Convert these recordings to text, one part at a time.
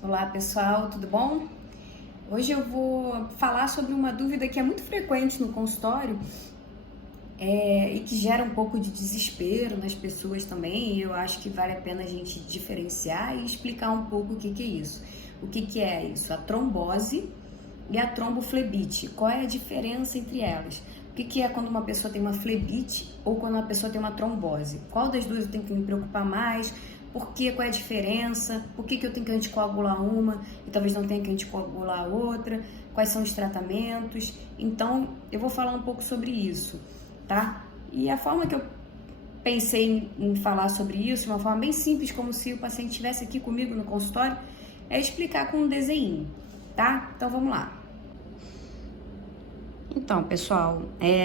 Olá pessoal, tudo bom? Hoje eu vou falar sobre uma dúvida que é muito frequente no consultório e que gera um pouco de desespero nas pessoas também, e eu acho que vale a pena a gente diferenciar e explicar um pouco o que é isso. O que é isso? A trombose e a tromboflebite. Qual é a diferença entre elas? O que é quando uma pessoa tem uma flebite ou quando uma pessoa tem uma trombose? Qual das duas eu tenho que me preocupar mais? Por quê? Qual é a diferença? Por que eu tenho que anticoagular uma e talvez não tenha que anticoagular a outra? Quais são os tratamentos? Então, eu vou falar um pouco sobre isso, tá? E a forma que eu pensei em falar sobre isso, uma forma bem simples, como se o paciente estivesse aqui comigo no consultório, é explicar com um desenho, tá? Então, vamos lá. Então, pessoal,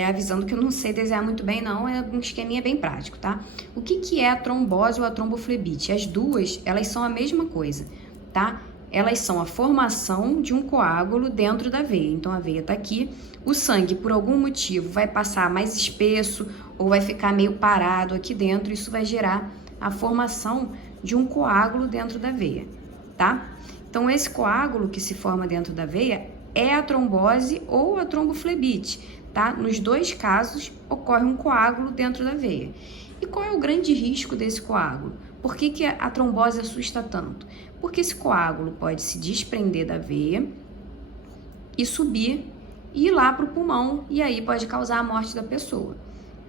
avisando que eu não sei desenhar muito bem, não, é um esqueminha bem prático, tá? O que é a trombose ou a tromboflebite? As duas, elas são a mesma coisa, tá? Elas são a formação de um coágulo dentro da veia. Então, a veia tá aqui, o sangue, por algum motivo, vai passar mais espesso ou vai ficar meio parado aqui dentro, isso vai gerar a formação de um coágulo dentro da veia, tá? Então, esse coágulo que se forma dentro da veia é a trombose ou a tromboflebite, tá? Nos dois casos, ocorre um coágulo dentro da veia. E qual é o grande risco desse coágulo? Por que a trombose assusta tanto? Porque esse coágulo pode se desprender da veia e subir e ir lá para o pulmão, e aí pode causar a morte da pessoa,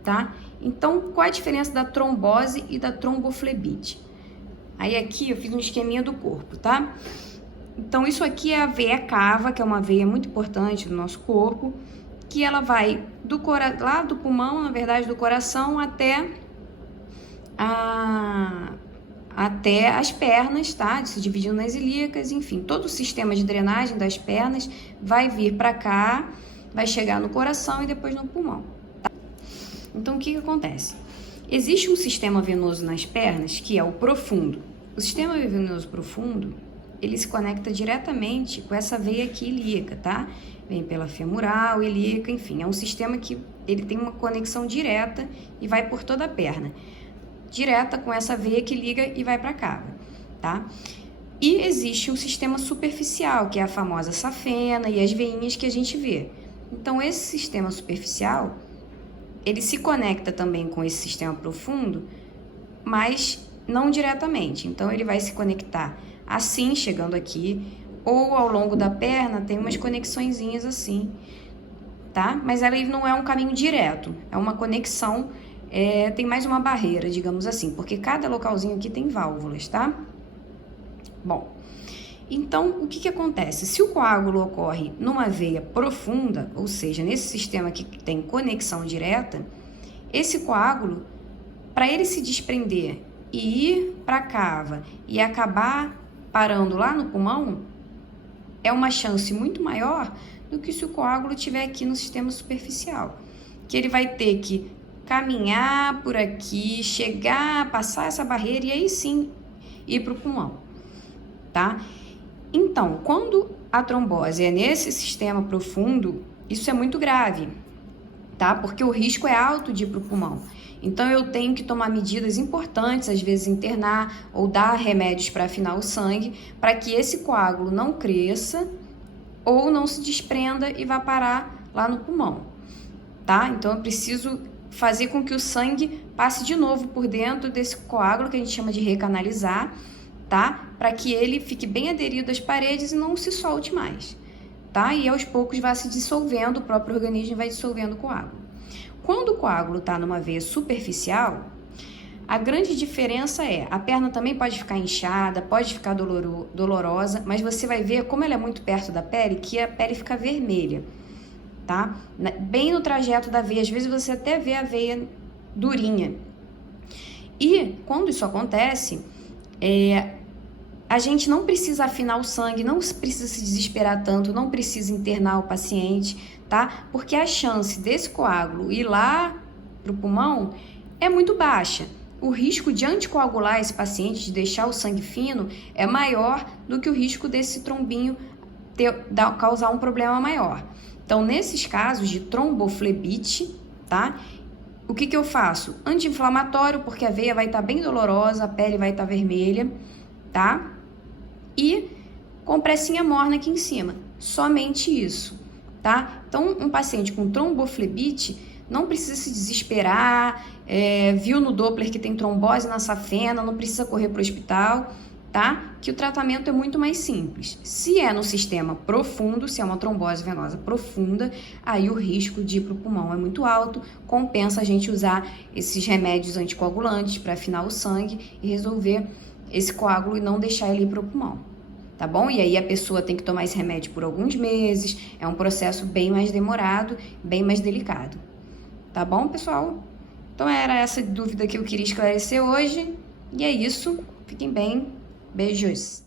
tá? Então, qual é a diferença da trombose e da tromboflebite? Aí aqui eu fiz um esqueminha do corpo, tá? Então, isso aqui é a veia cava, que é uma veia muito importante do nosso corpo, que ela vai lá do pulmão, na verdade, do coração, até as pernas, tá? Se dividindo nas ilíacas, enfim, todo o sistema de drenagem das pernas vai vir para cá, vai chegar no coração e depois no pulmão, tá? Então, o que acontece? Existe um sistema venoso nas pernas, que é o profundo. O sistema venoso profundo, ele se conecta diretamente com essa veia aqui ilíaca, tá? Vem pela femoral, ilíaca, enfim, é um sistema que ele tem uma conexão direta e vai por toda a perna, direta com essa veia que liga e vai para cá, tá? E existe um sistema superficial, que é a famosa safena e as veinhas que a gente vê. Então, esse sistema superficial, ele se conecta também com esse sistema profundo, mas não diretamente. Então, ele vai se conectar assim, chegando aqui, ou ao longo da perna tem umas conexõezinhas assim, tá? Mas ela não é um caminho direto, é uma conexão, tem mais uma barreira, digamos assim, porque cada localzinho aqui tem válvulas, tá? Bom, então o que acontece? Se o coágulo ocorre numa veia profunda, ou seja, nesse sistema aqui que tem conexão direta, esse coágulo, para ele se desprender e ir para a cava e acabar parando lá no pulmão, é uma chance muito maior do que se o coágulo estiver aqui no sistema superficial, que ele vai ter que caminhar por aqui, chegar, passar essa barreira e aí sim ir para o pulmão, tá? Então, quando a trombose é nesse sistema profundo, isso é muito grave, tá? Porque o risco é alto de ir para o pulmão. Então, eu tenho que tomar medidas importantes, às vezes internar ou dar remédios para afinar o sangue, para que esse coágulo não cresça ou não se desprenda e vá parar lá no pulmão, tá? Então, eu preciso fazer com que o sangue passe de novo por dentro desse coágulo, que a gente chama de recanalizar, tá? Para que ele fique bem aderido às paredes e não se solte mais, tá? E aos poucos vai se dissolvendo, o próprio organismo vai dissolvendo o coágulo. Quando o coágulo está numa veia superficial, a grande diferença é, a perna também pode ficar inchada, pode ficar dolorosa, mas você vai ver, como ela é muito perto da pele, que a pele fica vermelha, tá? Bem no trajeto da veia, às vezes você até vê a veia durinha. E quando isso acontece, a gente não precisa afinar o sangue, não precisa se desesperar tanto, não precisa internar o paciente, tá? Porque a chance desse coágulo ir lá para o pulmão é muito baixa. O risco de anticoagular esse paciente, de deixar o sangue fino, é maior do que o risco desse trombinho causar um problema maior. Então, nesses casos de tromboflebite, tá? O que eu faço? Anti-inflamatório, porque a veia vai estar bem dolorosa, a pele vai estar vermelha, tá? E compressinha morna aqui em cima. Somente isso, tá? Então, um paciente com tromboflebite não precisa se desesperar, viu no Doppler que tem trombose na safena, não precisa correr para o hospital, tá? Que o tratamento é muito mais simples. Se é no sistema profundo, se é uma trombose venosa profunda, aí o risco de ir para o pulmão é muito alto, compensa a gente usar esses remédios anticoagulantes para afinar o sangue e resolver esse coágulo e não deixar ele ir para o pulmão, tá bom? E aí a pessoa tem que tomar esse remédio por alguns meses, é um processo bem mais demorado, bem mais delicado, tá bom, pessoal? Então era essa dúvida que eu queria esclarecer hoje, e é isso, fiquem bem, beijos!